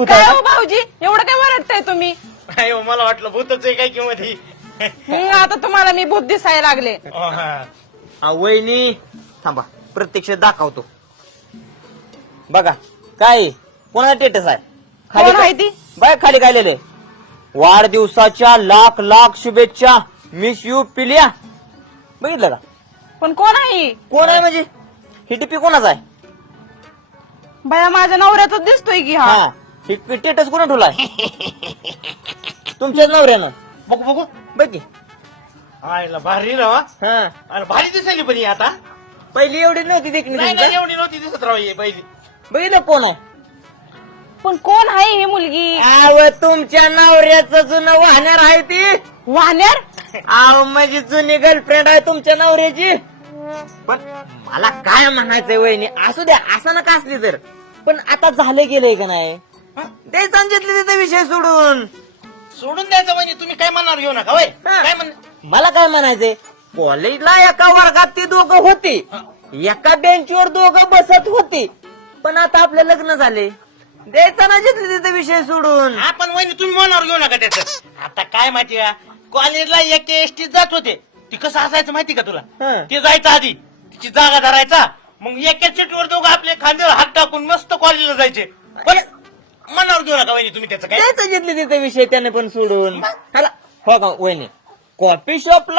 भूत काय आहे हो भाऊजी एवढं काय वरडताय तुम्ही? नाही हो, मला वाटलं भूतच आहे काय किंमत ही. आता तुम्हाला मी भूत दिसायला लागले. हा. वहिनी थांबा प्रत्यक्ष दाखवतो बघा काय कोणाचा टेटस आहे कोण आहे ती? बाय खाली काय लिहिलंय वाढदिवसाच्या लाख लाख शुभेच्छा मिस यू पिल्या बघितलं का पण कोण आहे? कोण आहे म्हणजे ही टिपी कोणाचा आहे बाया माझ्या नवऱ्याचाच दिसतोय की हा. हा ही टेटस कोणा ठेवलाय तुमच्याच नवऱ्यानं बघू बघू. बघ की. आयला भारी राव हा. हा आणि भारी दिसायली पण ही आता. पहिली एवढी नव्हती देखणी नाही तुमच्या. नाही एवढी नव्हती दिसत राव ही पहिली. बघितलं कोण आहे पण कोण आहे ही मुलगी? आव तुमच्या नवऱ्याचं जुनं वाहणार आहे ती वाहण्यार? आव माझी जुनी गर्लफ्रेंड आहे तुमच्या नवऱ्याची पण मला काय म्हणायचंय वहिनी असू द्या असं नका असली तर पण आता झालं गेलंय का नाही ते समजतले तिथे विषय सोडून सोडून द्यायचं म्हणजे तुम्ही काय म्हणणार घेऊ नका वय. हा. काय म्हण मला काय म्हणायचंय कॉलेजला एका वर्गात ती दोघं होती एका बेंचवर दोघं बसत होती पण आता आपलं लग्न झाले द्यायचा ना जिथले तिथे विषय सोडून आपण वहिनी तुम्ही मनावर घेऊ नका त्याचं. आता काय माहिती का कॉलेजला एक एसटीत जात होते ती कसं असायचं माहिती का तुला? हं. ते जायचं आधी तिची जागा धरायचा मग एकाच सीटवर दोघं आपले खांद्यावर हात टाकून मस्त कॉलेजला जायचे. पण मनावर घेऊ नका वहिनी तुम्ही त्याचं काय. द्यायचं जिथले तिथे विषय त्याने पण सोडून हो का वहिनी कॉफी शॉपला